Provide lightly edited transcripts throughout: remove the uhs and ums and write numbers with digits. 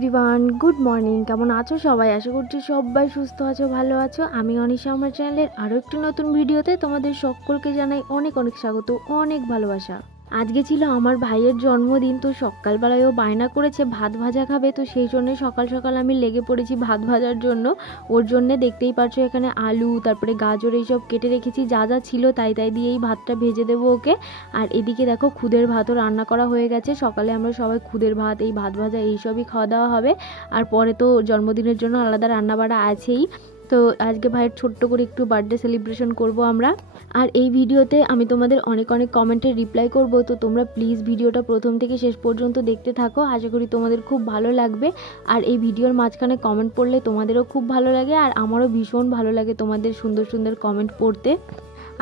Everyone, good morning. কেমন আছো সবাই? আশা করছি সবাই সুস্থ আছো, ভালো আছো। আমি অনিশা, আমার চ্যানেলের আরও একটি নতুন ভিডিওতে তোমাদের সকলকে জানাই অনেক অনেক স্বাগত, অনেক ভালোবাসা। আজকে ছিল আমার ভাইয়ের জন্মদিন, তো সকালবেলায় ও বায়না করেছে ভাত ভাজা খাবে, তো সেই জন্যে সকাল সকাল আমি লেগে পড়েছি ভাত ভাজার জন্য। ওর জন্যে দেখতেই পাচ্ছ এখানে আলু, তারপরে গাজর এইসব কেটে রেখেছি, যা যা ছিল তাই তাই দিয়েই ভাতটা ভেজে দেবো ওকে। আর এদিকে দেখো খুদের ভাতও রান্না করা হয়ে গেছে। সকালে আমরা সবাই খুদের ভাত, এই ভাত ভাজা এইসবই খাওয়া দাওয়া হবে। আর পরে তো জন্মদিনের জন্য আলাদা রান্নাবাড়া আছেই। তো আজকে ভাইয়ের ছোট্ট করে একটু বার্থডে সেলিব্রেশন করব আমরা। আর এই ভিডিওতে আমি তোমাদের অনেক অনেক কমেন্টের রিপ্লাই করব, তো তোমরা প্লিজ ভিডিওটা প্রথম থেকে শেষ পর্যন্ত দেখতে থাকো। আশা করি তোমাদের খুব ভালো লাগবে। আর এই ভিডিওর মাঝখানে কমেন্ট পড়লে তোমাদেরও খুব ভালো লাগে, আর আমারও ভীষণ ভালো লাগে তোমাদের সুন্দর সুন্দর কমেন্ট পড়তে।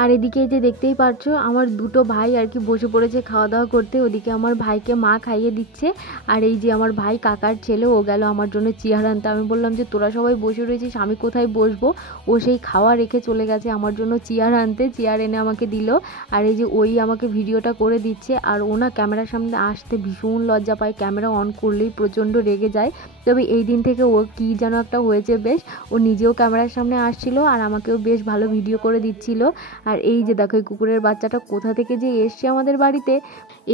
আর এদিকে যে দেখতেই পাচ্ছ আমার দুটো ভাই আর কি বসে পড়েছে খাওয়া দাওয়া করতে। ওদিকে আমার ভাইকে মা খাইয়ে দিচ্ছে, আর এই যে আমার ভাই কাকার ছেলে ও গেল আমার জন্য চেয়ার আনতে। আমি বললাম যে তোরা সবাই বসে রয়েছিস, আমি কোথায় বসবো? ও সেই খাওয়া রেখে চলে গেছে আমার জন্য চেয়ার আনতে, চেয়ার এনে আমাকে দিল। আর এই যে ওই আমাকে ভিডিওটা করে দিচ্ছে। আর ও না ক্যামেরার সামনে আসতে ভীষণ লজ্জা পায়, ক্যামেরা অন করলেই প্রচণ্ড রেগে যায়। তবে এই দিন থেকে ও কী যেন একটা হয়েছে বেশ, ও নিজেও ক্যামেরার সামনে আসছিল আর আমাকেও বেশ ভালো ভিডিও করে দিচ্ছিল। আর এই যে দেখো এই কুকুরের বাচ্চাটা কোথা থেকে যে এসছে আমাদের বাড়িতে,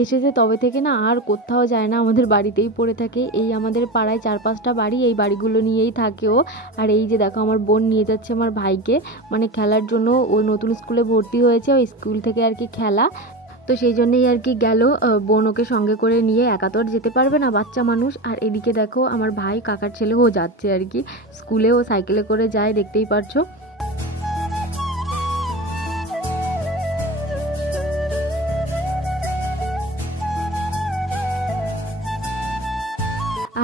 এসেছে তবে থেকে না আর কোথাও যায় না, আমাদের বাড়িতেই পড়ে থাকে। এই আমাদের পাড়ায় 4-5টা বাড়ি, এই বাড়িগুলো নিয়েই থাকে ও। আর এই যে দেখো আমার বোন নিয়ে যাচ্ছে আমার ভাইকে মানে খেলার জন্য। ও নতুন স্কুলে ভর্তি হয়েছে, ওই স্কুল থেকে আর কি খেলা, তো সেই জন্যই আর কি গেল বোন ওকে সঙ্গে করে নিয়ে। একা তো আর যেতে পারবে না, বাচ্চা মানুষ। আর এদিকে দেখো আমার ভাই কাকার ছেলে ও যাচ্ছে আর কি স্কুলে, ও সাইকেলে করে যায়, দেখতেই পারছো।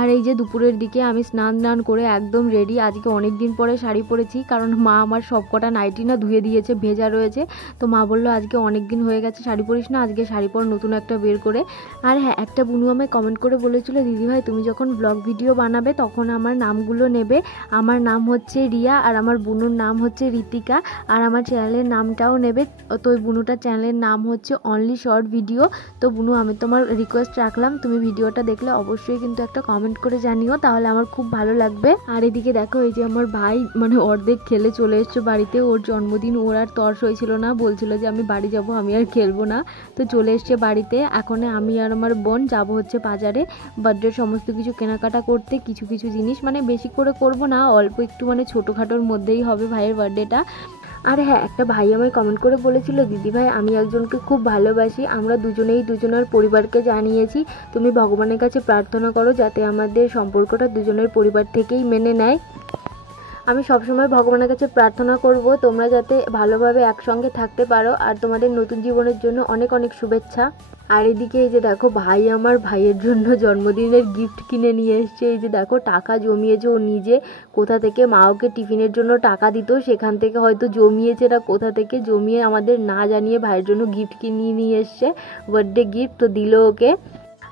আর এই যে দুপুরের দিকে আমি স্নান করে একদম রেডি। আজকে অনেক দিন পরে শাড়ি পরেছি, কারণ মা আমার সবকটা নাইটি না ধুয়ে দিয়েছে, ভেজা রয়েছে। তো মা বললো আজকে অনেক দিন হয়ে গেছে শাড়ি পরিস না, আজকে শাড়ি পর নতুন একটা বের করে। আর হ্যাঁ, একটা বুনু আমায় কমেন্ট করে বলেছিল, দিদিভাই তুমি যখন ব্লগ ভিডিও বানাবে তখন আমার নামগুলো নেবে। আমার নাম হচ্ছে রিয়া, আর আমার বুনুর নাম হচ্ছে ঋতিকা, আর আমার চ্যানেলের নামটাও নেবে। তো ওই বুনুটার চ্যানেলের নাম হচ্ছে অনলি শর্ট ভিডিও। তো বুনু, আমি তোমার রিকোয়েস্ট রাখলাম, তুমি ভিডিওটা দেখলে অবশ্যই কিন্তু একটা কমেন্ট করে জানিও, তাহলে আমার খুব ভালো লাগবে। আর এদিকে দেখো এই যে আমার ভাই মানে অর্ধেক খেলে চলে এসছে বাড়িতে। ওর জন্মদিন, ওর আর তর্স হয়েছিল না, বলছিল যে আমি বাড়ি যাব, আমি আর খেলবো না। তো চলে এসছে বাড়িতে। এখন আমি আর আমার বোন যাব হচ্ছে বাজারে বার্থডের সমস্ত কিছু কেনাকাটা করতে। কিছু কিছু জিনিস মানে বেশি করে করব না, অল্প একটু মানে ছোটোখাটোর মধ্যেই হবে ভাইয়ের বার্থডেটা। আর হ্যাঁ, একটা ভাই আমায় কমেন্ট করে বলেছিল, দিদিভাই আমি একজনকে খুব ভালোবাসি, আমরা দুজনেই দুজনের পরিবারকে জানিয়েছি, তুমি ভগবানের কাছে প্রার্থনা করো যাতে আমাদের সম্পর্কটা দুজনের পরিবার থেকেই মেনে নেয়। আমি সবসময় ভগবানের কাছে প্রার্থনা করব তোমরা যাতে ভালোভাবে একসঙ্গে থাকতে পারো, আর তোমাদের নতুন জীবনের জন্য অনেক অনেক শুভেচ্ছা। আর এদিকে এই যে দেখো ভাই আমার ভাইয়ের জন্য জন্মদিনের গিফট কিনে নিয়ে এসছে। এই যে দেখো টাকা জমিয়েছে ও নিজে, কোথা থেকে মা ওকে টিফিনের জন্য টাকা দিত সেখান থেকে হয়তো জমিয়েছে, না কোথা থেকে জমিয়ে আমাদের না জানিয়ে ভাইয়ের জন্য গিফট কিনে নিয়ে এসছে, বার্থডে গিফট তো দিল ওকে।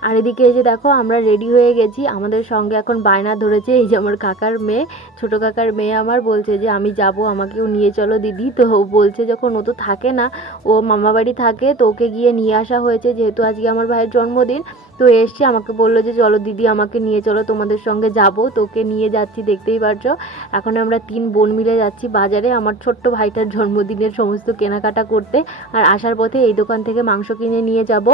আর এদিকে এই যে দেখো আমরা রেডি হয়ে গেছি, আমাদের সঙ্গে এখন বায়না ধরেছে এই যে আমার কাকার মেয়ে, ছোট কাকার মেয়ে আমার, বলছে যে আমি যাব, আমাকেও নিয়ে চলো দিদি। তো বলছে যখন ও তো থাকে না, ও মামা বাড়ি থাকে, তো ওকে গিয়ে নিয়ে আসা হয়েছে যেহেতু আজকে আমার ভাইয়ের জন্মদিন। তো এসছে, আমাকে বললো যে চলো দিদি আমাকে নিয়ে চলো, তোমাদের সঙ্গে যাব। তো ওকে নিয়ে যাচ্ছি, দেখতেই পারছো। এখন আমরা 3 বোন মিলে যাচ্ছি বাজারে আমার ছোট্ট ভাইটার জন্মদিনের সমস্ত কেনাকাটা করতে। আর আসার পথে এই দোকান থেকে মাংস কিনে নিয়ে যাব।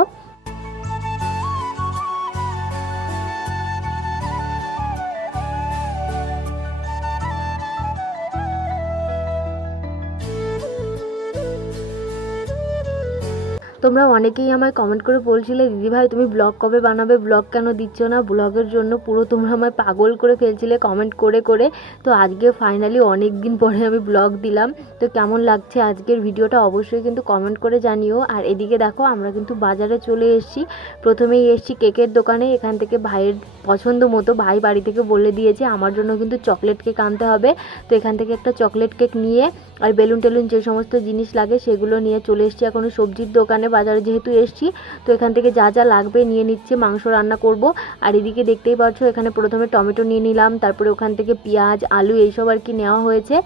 তোমরা অনেকেই আমায় কমেন্ট করে বলছিলে, দিদিভাই তুমি ব্লগ কবে বানাবে, ব্লগ কেন দিচ্ছ না? ব্লগের জন্য পুরো তোমরা আমায় পাগল করে ফেলছিলে কমেন্ট করে করে। তো আজকে ফাইনালি অনেক দিন পরে আমি ব্লগ দিলাম। তো কেমন লাগছে আজকের ভিডিওটা অবশ্যই কিন্তু কমেন্ট করে জানিও। আর এদিকে দেখো আমরা কিন্তু বাজারে চলে এসেছি। প্রথমেই এসেছি কেকের দোকানে, এখান থেকে ভাইয়ের পছন্দ মতো, ভাই বাড়ি থেকে বলে দিয়েছে আমার জন্য কিন্তু চকলেট কেক আনতে হবে। তো এখান থেকে একটা চকলেট কেক নিয়ে আর বেলুন টেলুন যে সমস্ত জিনিস লাগে সেগুলো নিয়ে চলে এসেছি এখন সবজির দোকানে। বাজারে যেহেতু এসেছি তো এখান থেকে যা যা লাগবে নিয়ে নিচ্ছে, মাংস রান্না করব। আর এদিকে দেখতেই পাচ্ছ এখানে প্রথমে টমেটো নিয়ে নিলাম, তারপরে ওখান থেকে পেঁয়াজ আলু এইসব আর কি নেওয়া হয়েছে।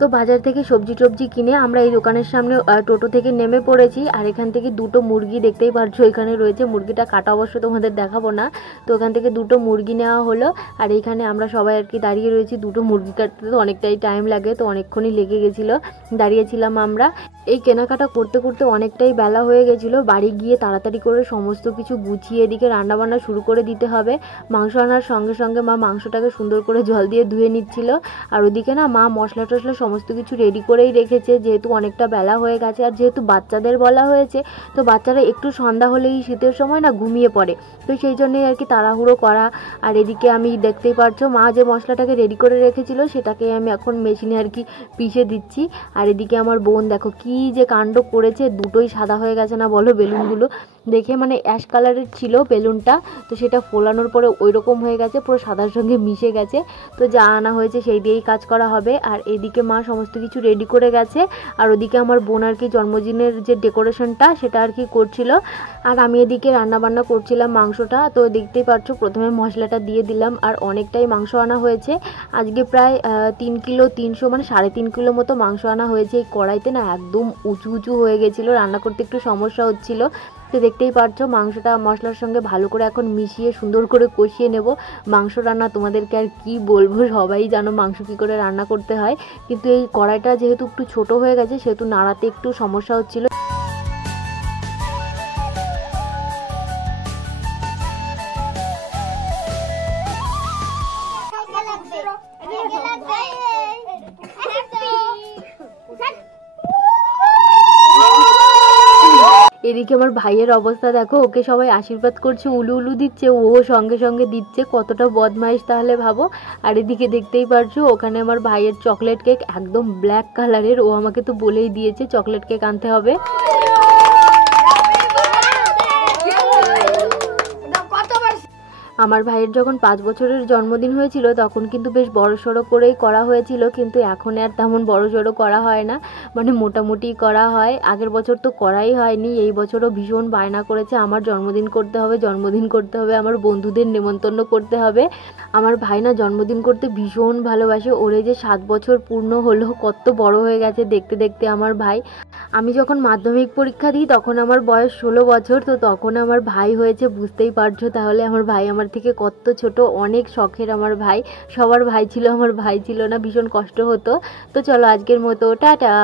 তো তো বাজার থেকে সবজি টবজি কিনে আমরা এই দোকানের সামনে টোটো থেকে নেমে পড়েছি। আর এখান থেকে দুটো মুরগি দেখতেই পারছো এখানে রয়েছে, মুরগিটা কাটা অবশ্য তোমাদের দেখাবো না। তো ওখান থেকে দুটো মুরগি নেওয়া হলো। আর এইখানে আমরা সবাই আর কি দাঁড়িয়ে রয়েছি। দুটো মুরগি কাটতে তো অনেকটাই টাইম লাগে, তো অনেকক্ষণই লেগে গেছিলো, দাঁড়িয়েছিলাম আমরা। এই কেনাকাটা করতে করতে অনেকটাই বেলা হয়ে গেছিলো। বাড়ি গিয়ে তাড়াতাড়ি করে সমস্ত কিছু গুছিয়ে এদিকে রান্নাবান্না শুরু করে দিতে হবে। মাংস আনার সঙ্গে সঙ্গে মা মাংসটাকে সুন্দর করে জল দিয়ে ধুয়ে নিচ্ছিল। আর ওদিকে না মা মশলা টশলা সমস্ত কিছু রেডি করেই রেখেছে, যেহেতু অনেকটা বেলা হয়ে গেছে। আর যেহেতু বাচ্চাদের বলা হয়েছে, তো বাচ্চারা একটু সন্ধ্যা হলেই শীতের সময় না ঘুমিয়ে পড়ে, তো সেই জন্যই আর কি তাড়াহুড়ো করা। আর এদিকে আমি দেখতেই পারছো মা যে মশলাটাকে রেডি করে রেখেছিল সেটাকে আমি এখন মেশিনে আর কি পিষে দিচ্ছি। আর এদিকে আমার বোন দেখো কি যে কাণ্ড করেছে, দুটোই সাদা হয়ে গেছে না বলো বেলুনগুলো দেখে, মানে অ্যাশ কালারের ছিল বেলুনটা, তো সেটা ফোলানোর পরে ওই রকম হয়ে গেছে, পুরো সাদার সঙ্গে মিশে গেছে। তো যা আনা হয়েছে সেই দিয়েই কাজ করা হবে। আর এদিকে মা সমস্ত কিছু রেডি করে গেছে। আর ওদিকে আমার বোন আর কি জন্মদিনের যে ডেকোরেশনটা সেটা আর কি করছিল। আর আমি এদিকে রান্নাবান্না করছিলাম মাংসটা। তো দেখতেই পাচ্ছ প্রথমে মশলাটা দিয়ে দিলাম। আর অনেকটাই মাংস আনা হয়েছে আজকে, প্রায় 3 কিলো 300 মানে 3.5 কিলো মতো মাংস আনা হয়েছে। এই কড়াইতে না একদম উঁচু উঁচু হয়ে গেছিলো, রান্না করতে একটু সমস্যা হচ্ছিলো। তো দেখতেই পাচ্ছ মাংসটা মশলার সঙ্গে ভালো করে এখন মিশিয়ে সুন্দর করে কষিয়ে নেব। মাংস রান্না তোমাদেরকে আর কি বলবো, সবাই জানো মাংস কী করে রান্না করতে হয়, কিন্তু এই কড়াইটা যেহেতু একটু ছোট হয়ে গেছে সেহেতু নাড়াতে একটু সমস্যা হচ্ছিল। এদিকে আমার ভাইয়ের অবস্থা দেখো, ওকে সবাই আশীর্বাদ করছে, উলু উলু দিচ্ছে, ও সঙ্গে সঙ্গে দিচ্ছে, কতটা বদমাইশ তাহলে ভাবো। আর এদিকে দেখতেই পারছো ওখানে আমার ভাইয়ের চকলেট কেক একদম ব্ল্যাক কালারের, ও আমাকে তো বলেই দিয়েছে চকলেট কেক আনতে হবে। আমার ভাইয়ের যখন 5 বছরের জন্মদিন হয়েছিল তখন কিন্তু বেশ বড়সড় করেই করা হয়েছিল, কিন্তু এখন আর তেমন বড়সড় করা হয় না, মানে মোটামুটি করা হয়। আগের বছর তো করাই হয়নি, এই বছরও ভীষণ বায়না করেছে আমার জন্মদিন করতে হবে, জন্মদিন করতে হবে, আমার বন্ধুদের নেমন্তন্ন করতে হবে। আমার ভাই না জন্মদিন করতে ভীষণ ভালোবাসে, ওরে যে 7 বছর পূর্ণ হলো, কত বড় হয়ে গেছে দেখতে দেখতে আমার ভাই। আমি যখন মাধ্যমিক পরীক্ষা দিই তখন আমার বয়স 16 বছর, তো তখন আমার ভাই হয়েছে, বুঝতেই পারছো তাহলে আমার ভাই আমার থেকে কত ছোট, অনেক শখের আমার ভাই। সবার ভাই ছিল, আমার ভাই ছিল না, ভীষণ কষ্ট হতো। তো চলো আজকের মতো টাটা।